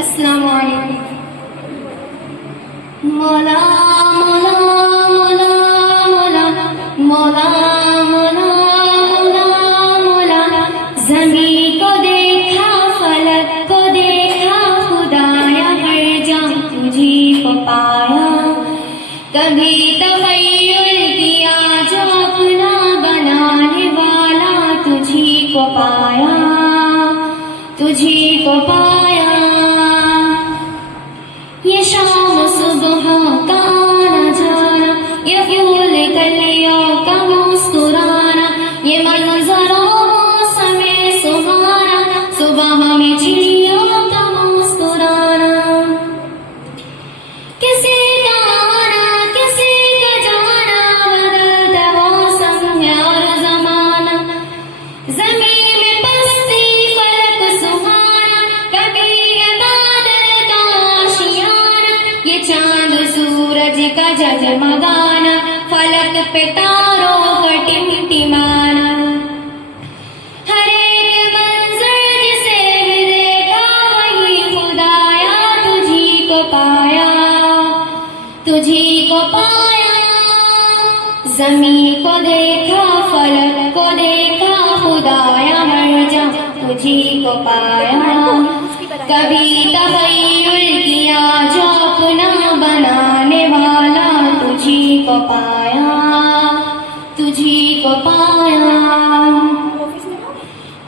السلام علیکم. مولا مولا مولا مولا مولا مولا مولا مولا زمین کو دیکھا فلک کو دیکھا خدایا ہر جان تجھی کو پایا. کبھی تخیل کیا جو اپنا بنانے والا تجھی کو پایا تجھی کو پایا. یہ شام صبح کا آنا جانا یہ پھول کلیوں کا مسکرانا یہ منظر موسم سہانا صبح میں چڑیوں کا مسکرانا. کسی کا آنا کسی کا جانا بدلتا موسم اور زمانہ. زمین میں پستی فلک سہانا کبھی یہ بادل کا آشیانہ یہ چاند سورج کا جگمگانا فلک پہ تاروں کا ٹمٹمانا. ہر ایک منظر جسے بھی دیکھا وہی خدایا تجھی کو پایا تجھی کو پایا. زمین کو دیکھا فلک کو دیکھا خدایا ہر جا تجھی کو پایا. کبھی تخیل کیا جو اپنا بنانے والا تجھی کو پایا تجھی کو پایا.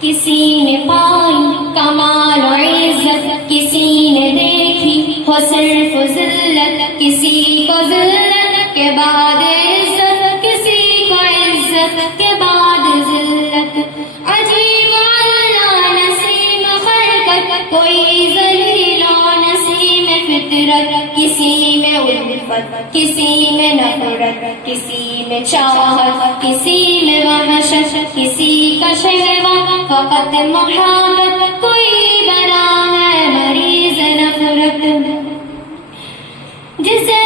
کسی نے پائی کمال و عزت کسی نے دیکھی ہو صرف ذلت کسی کو ذلت کے بعد عزت کسی کو عزت کے بعد ذلت. عجیب اللہ نسیم خلقت کوئی ذلیل و نسیم فطرت کسی میں الفت کسی میں نفرت کسی میں چاہت کسی میں وحشت کسی کا شہوہ فقط محبت کوئی بنا ہے مریض نفرت. جسے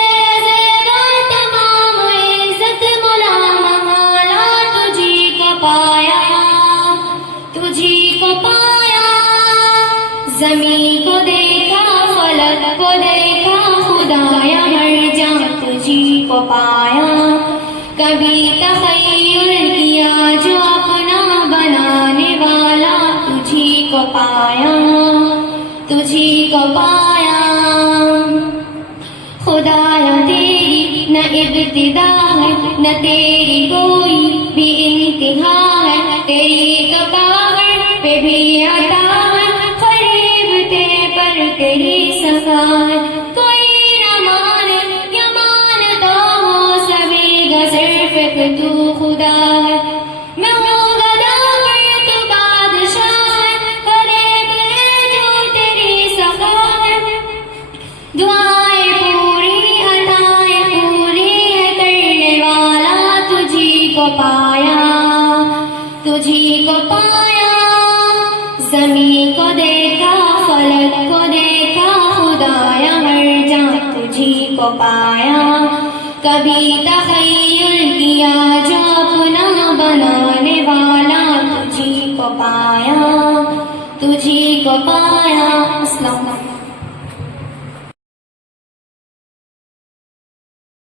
زیبا تمام عزت ملام مولا تجھی کو پایا تجھی کو پایا. زمین کو دیکھا فلک کو دیکھا خدایا ہر جان تجھی کو پایا. کبھی تخیل کیا جو اپنا بنانے والا تجھی کو پایا تجھی کو پایا. خدایا تیری نہ ابتدا ہے نہ تیری کوئی بھی انتہا ہے. تیری تو کاغذ پہ بھی عطا ہے خریبتے پر تیری صفا ہے. کوئی نہ مانے یا مانتا ہو سبھی کا صرف ایک تو خدا ہے. میں ہوں گدا پر تو بادشاہ ہے ہر ایک ہے جو تیری سخا ہے. دعائیں پوری عطائیں پوری ہے کرنے والا تجھی کو پایا تجھی کو پایا. زمین کو دیکھا فلک کو دیکھا خدایا ہر جان تجھی کو پایا. کبھی تخیل